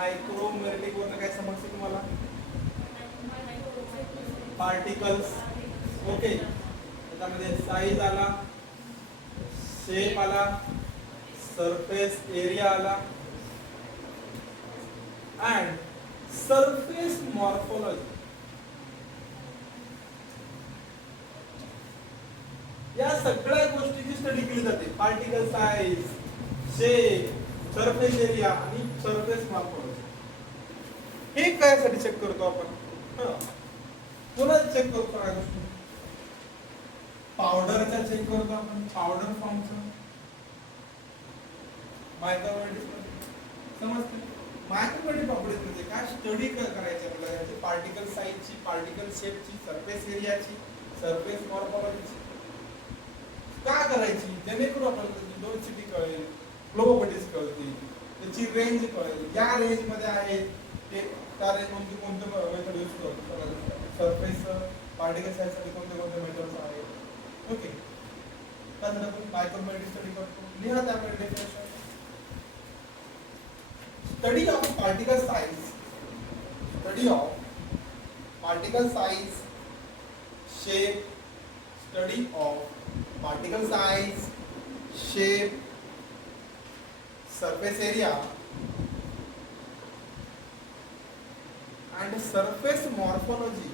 मायक्रोमेट्रिक वरनं काय समजते तुम्हाला? पार्टिकल्स. ओके, त्यामध्ये साईज आला, शेप आला, सरफेस एरिया आला अँड सरफेस मॉर्फोलॉजी. या सगळ्या गोष्टीची स्टडी केली जाते. Particle size, shape, surface area आणि सरफेस मॉर्फोलॉजी. हे कशासाठी चेक करतो आपण? पुन्हा चेक करतो काय गोष्टी? पावडरचा चेक करतो आपण, पावडर फॉर्मचा. मायक्रोमेट्रिक समजते? मायक्रोमेट्रिक प्रॉपर्टीज म्हणजे काय? स्टडी करायची आपल्याला याची पार्टिकल साइजची, पार्टिकल शेपची, सरफेस एरियाची, सरफेस मॉर्फोलॉजीची. का करायची? जेणेकरून आपल्याला डेन्सिटी कळेल, फ्लोबिलिटीज कळतील, त्याची रेंज कळेल, या रेंज मध्ये आहे ते त्या रेंज मध्ये कोणते मेथड यूज करतो, सरफेस पार्टिकल साइज साठी कोणते मेथड्स आहेत. ओके, त्यानंतर आपण मायक्रोमेट्रिक स्टडी करतो. लिहा त्यामध्ये definition. Study of particle size, study of particle size, shape, study of particle size, shape, surface area and surface morphology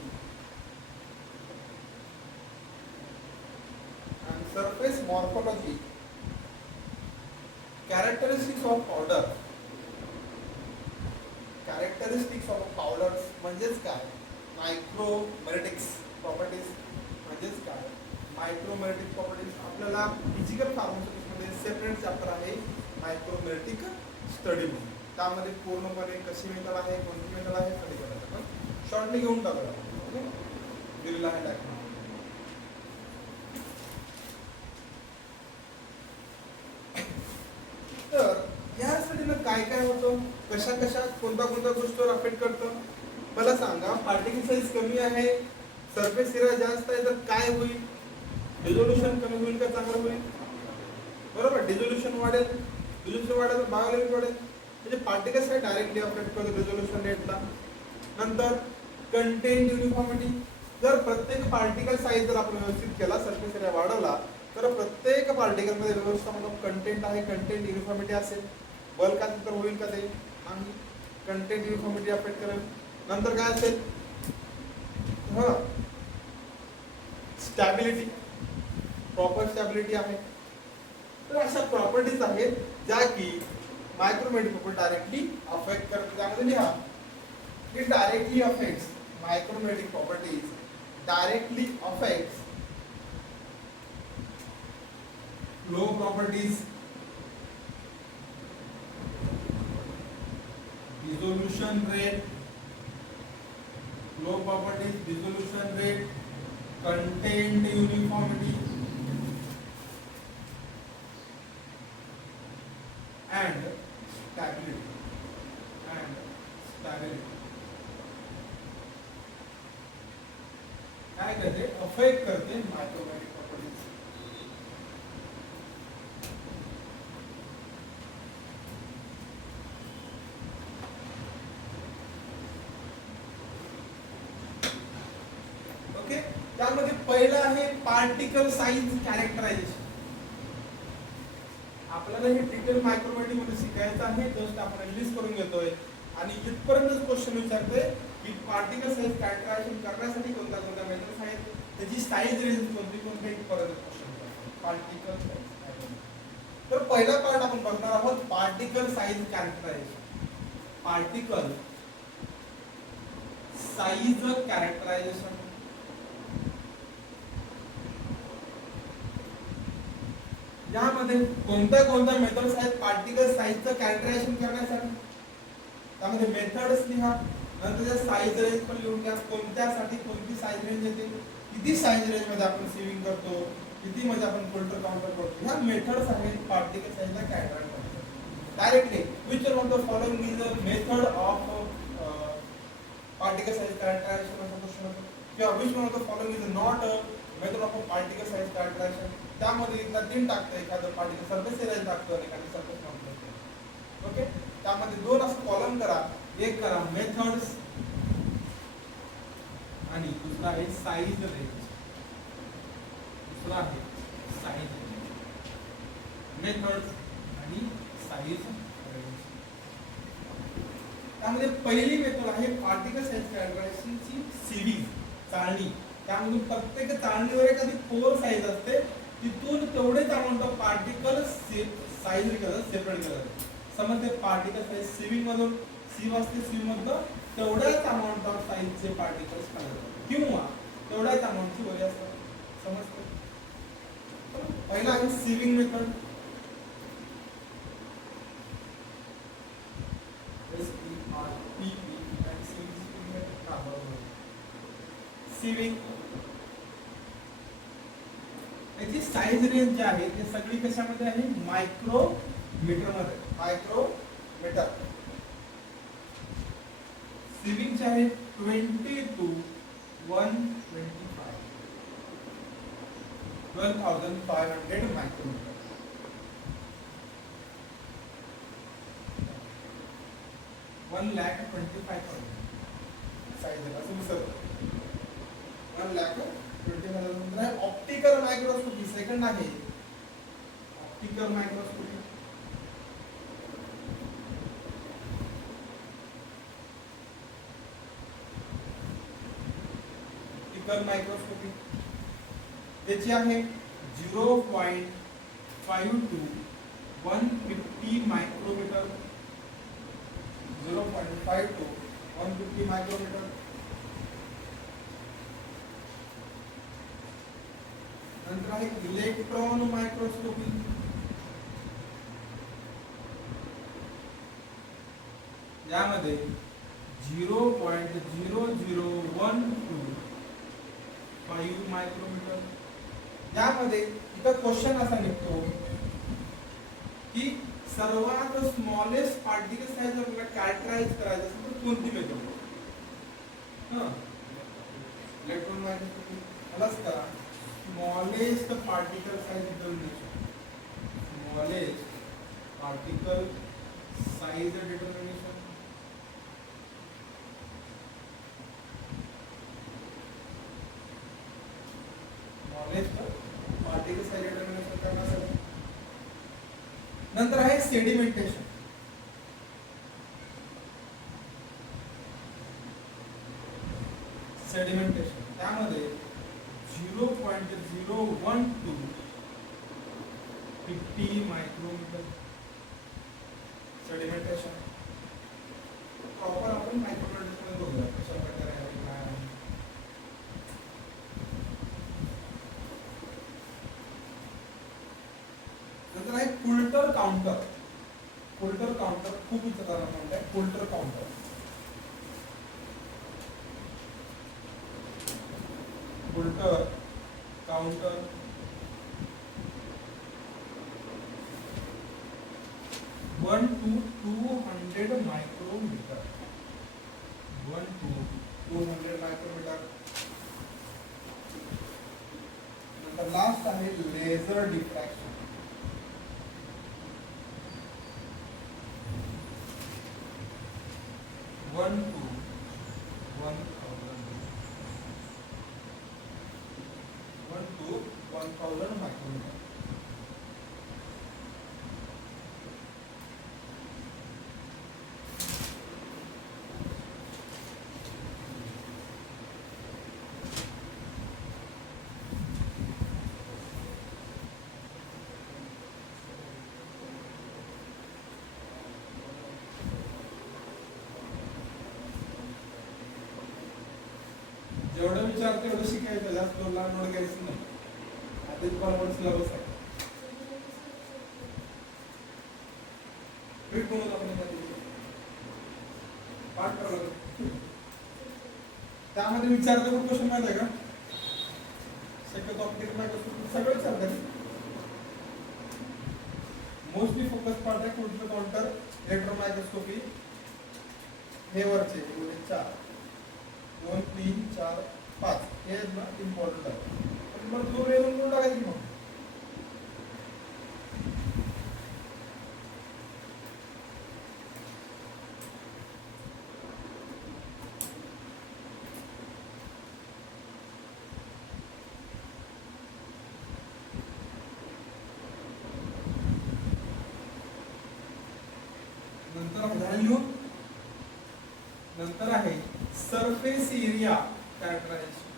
characteristics of powder. characteristics of powders म्हणजेच काय? मायक्रोमेट्रिक्स प्रॉपर्टीज म्हणजेच काय? मायक्रोमेट्रिक प्रॉपर्टीज आपल्याला फिजिकल फार्मास्युटिक्स मध्ये separate chapter आहे मायक्रोमेट्रिक study म्हणून. त्यामध्ये पूर्णपणे कशी मेथड आहे, कोणती मेथड आहे स्टडी करायचं. पण शॉर्टली घेऊन टाकूया. ओके, दिलेला आहे डायग्राम. तर या स्टडीनं काय काय होतं, कशा कोणत्या गोष्टीवर अफेक्ट करतं मला सांगा. पार्टिकल साइज कमी आहे, सरफेस एरिया जास्त आहे, तर काय होईल? डिझोल्यूशन कमी होईल का चांगलं होईल? बरोबर, डिझोल्यूशन वाढेल तर बायोलेट वाढेल. म्हणजे पार्टिकल साइज डायरेक्टली अफेक्ट करतो डिझोल्यूशन रेटला. नंतर कंटेंट युनिफॉर्मिटी. जर प्रत्येक पार्टिकल साइज जर आपण व्यवस्थित केला, सरफेस एरिया वाढवला, तर प्रत्येक पार्टिकल मध्ये व्यवस्थित कंटेंट आहे, कंटेंट युनिफॉर्मिटी असेल. बल्क असेल तर होईल का ते? नाही, कंटेंट युनिफॉर्मिटी अफेक्ट करेल. नंतर काय असेल? स्टॅबिलिटी, प्रॉपर स्टॅबिलिटी आहे. तर अशा प्रॉपर्टीज आहेत ज्या की मायक्रोमेट्रिक प्रॉपर्टी डायरेक्टली अफेक्ट करतात. त्यामध्ये लिहा, it directly affects, micrometric properties directly affects flow properties, dissolution rate, flow properties, dissolution rate, content uniformity and stability. काय करते? अफेक्ट करते मायक्रोमेट्रिक प्रॉपर्टीज. ओके, त्यामध्ये पहिलं आहे पार्टिकल साइज कॅरेक्टरायझेशन. आपल्याला हे डिटेल मायक्रोमेट्रिक मध्ये शिकायचं आहे. जस्ट आपण लिस्ट करून घेतोय आणि इथपर्यंतच क्वेश्चन विचारतोय की पार्टिकल साइज कॅरेक्टरायझेशन करण्यासाठी कोणत्या मेथड्स आहेत, त्याची साइज रेंज कोणती इथपर्यंत क्वेश्चन पार्टिकल साइज. तर पहिला पार्ट आपण बघणार आहोत particle size characterisation. Particle size characterisation. यामध्ये कोणत्या मेथड्स आहेत पार्टिकल साइजचं कॅरेक्टरायझेशन करण्यासाठी. त्यामध्ये मेथड्स लिहा, नंतर त्या साइज रेंज पण लिहून घ्या. कोणत्यासाठी कोणती साइज रेंज येते, किती साइज रेंज मध्ये आपण सिविंग करतो, किती मध्ये आपण फिल्टर काउंटर करतो. ह्या मेथड्स आहेत पार्टिकल साइजला कॅरेक्टराइज करण्यासाठी. Directly which one of the following is a method of particle size characterisation असा क्वेश्चन होतो. किंवा which one of the following is not a method of particle size characterisation. त्यामध्ये इथला 3 टाकतं, एखादं पार्टिकल सरफेस एरिया टाकतं आणि एखादं सरफेस मॉर्फोलॉजी. ओके, त्यामध्ये दोन असं कॉलम करा. एक करा मेथड्स आणि दुसरा आहे साईज रेंज. दुसरा आहे साईज रेंज, मेथड्स आणि साईज रेंज. त्यामध्ये पहिली मेथड आहे पार्टिकल साईज कॅल्क्युलेशनची सिरीज, चाळणी. त्यामधून प्रत्येक चाळणीवर एखादी कोर साईज असते, तिथून तेवढेच amount of particle size separate करतात. समज ते पार्टिकल साईज सिविंग मधून सिव असते, सिव मधून तेवढ्याच अमाऊंट ऑफ साईजचे पार्टिकल्स काढतात किंवा तेवढ्याच अमाऊंटची वरी असतात. समजते? पहिला आहे सिविंग मेथड. सिविंग याची साईज रेंज जी आहे ती सगळी कशामध्ये आहे? मायक्रोमीटर मध्ये. मायक्रोमीटर. सिविंग चे आहे 20 to 125, 12,500 micrometre. One lakh 25,000 size असं विसरतो. 1,25,000. ऑप्टिकल मायक्रोस्कोपी सेकंड आहे. ऑप्टिकल मायक्रोस्कोपी मायक्रोस्कोपी त्याची आहे 0.5 to 150 मायक्रोमीटर. 0.5 to 150 micrometre. नंतर आहे इलेक्ट्रॉन मायक्रोस्कोपी. यामध्ये 0.00125 मायक्रोमीटर. यामध्ये इथं क्वेश्चन असा निघतो की सर्वात स्मॉलेस्ट पार्टिकल साईज आपल्याला कॅरेक्टराइज करायचं असेल तर कोणती मेथड? Electron microscopy. प्लस करा smallest particle size determination. Smallest particle size determination. Smallest particle size determination करण्यासाठी. नंतर आहे सेडिमेंटेशन. सेडिमेंटेशन त्यामध्ये 0.012 50 मायक्रोमीटर. सेडिमेंटेशन प्रॉपर आपण मायक्रोमीटर मध्ये बघूया कशा प्रकारे आहे काय आहे. नंतर आहे कुल्टर काउंटर. कुल्टर काउंटर खूप विचारणार आहे. Coulter counter. Coulter counter 1 to 200 micrometre. 1 to 200 micrometre. नंतर लास्ट आहे लेझर डिफ्रॅक्शन. 1 to 1,000 micrometre. जेवढं विचारते एवढं शिकायचं, जास्त लहान नोट घ्यायचं नाही. आता तुम्हाला सिलेबस आहे. पाठ करावं. त्यामध्ये विचारते पण क्वेश्चन माहिती आहे का? शक्यतो ऑप्टिकल मायक्रोस्कोपी सगळं विचारतात. मोस्टली फोकस पार्ट आहे कुल्टर काउंटर, इलेक्ट्रॉन मायक्रोस्कोपी. हे वरचे 4 2 3 4 5 हे ना इम्पॉर्टंट आहे. पण दूर येऊन दूर टाकायची मग. व्हॉल्यूम, नंतर आहे surface area characterisation.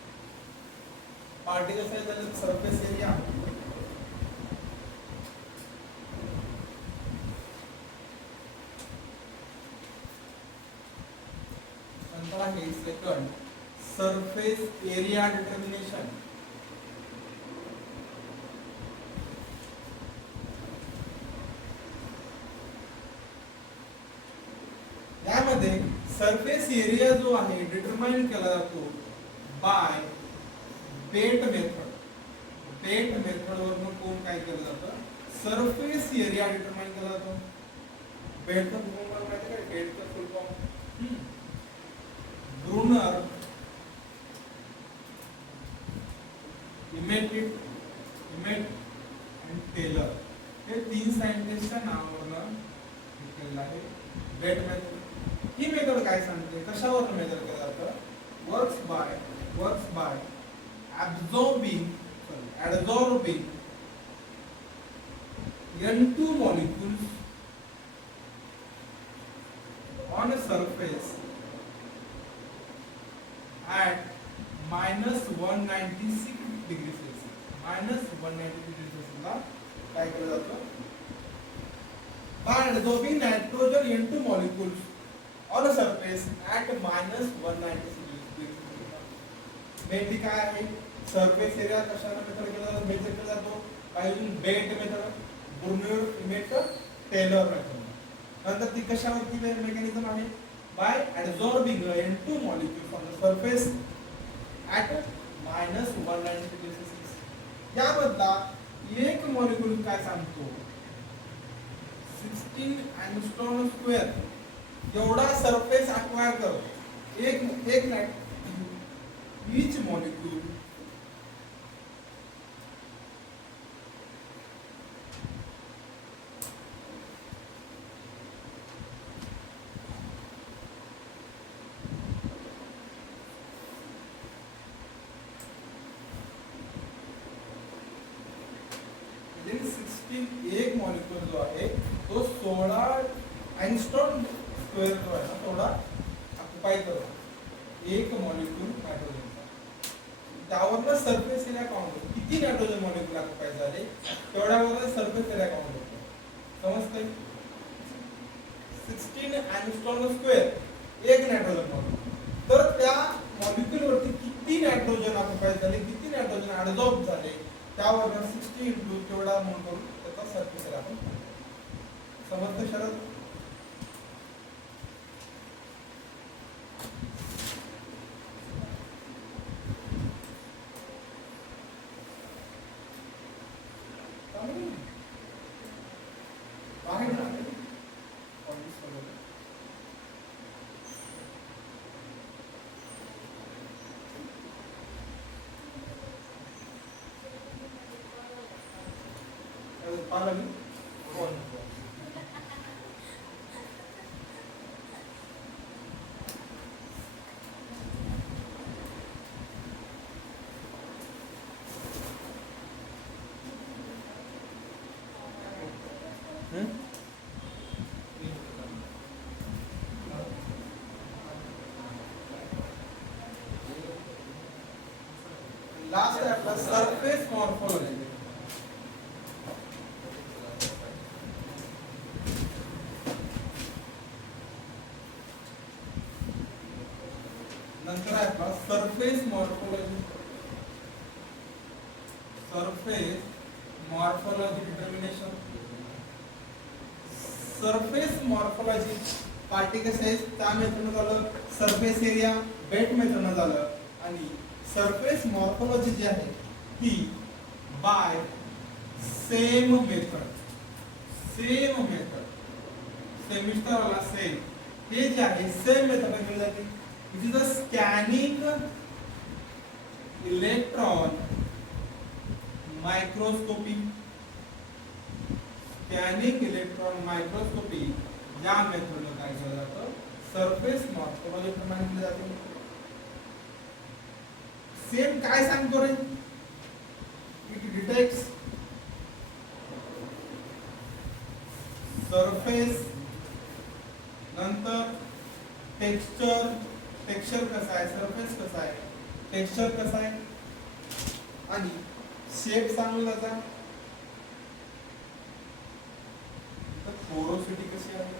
Particle size आणि सरफेस एरिया, नंतर आहे सेकंड सरफेस एरिया डिटर्मिनेशन. यामध्ये सरफेस एरिया जो आहे डिटरमाइन केला जातो बाय बेट मेथड. बेट मेथड वरून कोण काय केलं जातं, सरफेस एरिया डिटरमाइन केला जातो. बेटचा फुल फॉर्म माहिती आहे का? बेटचा फुल फॉर्म ब्रुनर इमेट आणि टेलर हे तीन सायंटिस्टच्या नावावरून केलेलं आहे बेट मेथड. ही मेथड काय सांगते, कशावर मेजर केलं जातं, works by absorbing N2 molecules on a surface at -196 degrees Celsius. -196 degrees Celsius ला काय केलं जातं, by absorbing nitrogen N2 molecules on a surface at -196 degrees Celsius. Mainly काय आहे, सरफेस एरिया कशाला मेथड केला जातो, मेजर केला जातो by using BET method, Brunauer Emmett Teller method. नंतर ती कशावरती मेकॅनिझम आहे, by absorbing N2 molecules on the surface at -196 degree Celsius. यामधला एक मॉलिक्यूल काय सांगतो, 16 एंगस्ट्रॉम स्क्वेअर एवढा सरफेस अक्वायर करतो. एक each molecule एक मॉलिक्यूल जो आहे तो 16 एंगस्ट्रॉम स्क्वेअर जो आहे ना थोडा ऑक्युपाय करतो. एक मॉलिक्यूल नायट्रोजनचा, त्यावरनं सरफेस एरिया काउंट होतो. किती नायट्रोजन मॉलिक्यूल ऑक्युपाय झाले तेवढ्यावर सरफेस एरिया काउंट होतो. समजतंय? 16 एंगस्ट्रॉम स्क्वेअर एक नायट्रोजन मॉलिक्यूल. तर त्या मॉलिक्यूल वरती किती नायट्रोजन ऑक्युपाय झाले, किती नायट्रोजन ऍब्सॉर्ब झाले, त्यावरनं 60 इंटू तेवढा म्हणून करून त्याचा सरफेस एरिया आपण. समजतं शरद? लास्ट है आपका सरफेस मॉर्फोलॉजी. नंतर आहे आपला surface morphology. Surface morphology determination. Surface morphology particle size त्या मेथडनं झालं, सरफेस एरिया बेट मेथडनं झालं, आणि सरफेस मॉर्फोलॉजी जी आहे ती बाय सेम मेथड. सेमिस्टर वाला सेम हे जे आहे सेम मेथड केली जाते. It is a scanning electron microscopy. Scanning electron microscopy या मेथडनं काय केलं जातं, सरफेस मॉर्फोलॉजी प्रमाणे केली जाते. सेम काय सांगतो रे, इट डिटेक्ट्स सरफेस. नंतर टेक्स्चर, टेक्स्चर कसं आहे, सरफेस कसा आहे, टेक्स्चर कसं आहे, आणि शेप सांगू त्याचा, पोरोसिटी कशी आहे,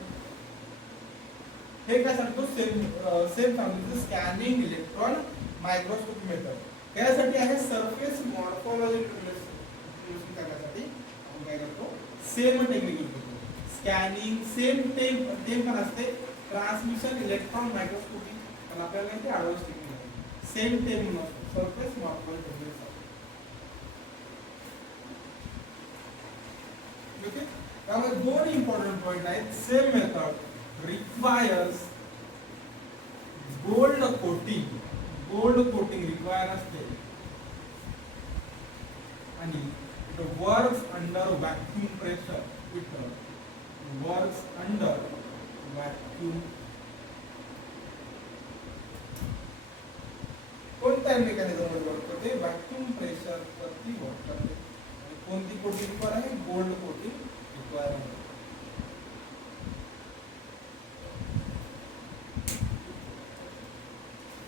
हे काय सांगतो, सेम सांगतो. स्कॅनिंग इलेक्ट्रॉन मायक्रोस्कोपी मेथड यासाठी आहे सरफेस मॉर्फोलॉजी करण्यासाठी आपण काय करतो, सेम टेक्निक यूज करतो. स्कॅनिंग सेम टेम पण असते, ट्रान्समिशन इलेक्ट्रॉन मायक्रोस्कोपी पण आपल्याला ते ॲडव्हान्स टेक्निक आहे. सेम टेम नसतो, सरफेस मॉर्फोलॉजी टेक्निक. ओके, त्यामुळे दोन इम्पॉर्टंट पॉइंट आहेत. Same method requires gold coating, gold coating require असते, आणि it works under vacuum pressure, it works under vacuum. कोणत्या मेकॅनिझम मध्ये वर्क करते, व्हॅक्यूम प्रेशर वरती वर्क करते. कोणती कोटिंग रिक्वायर आहे, गोल्ड कोटिंग रिक्वायर आहे.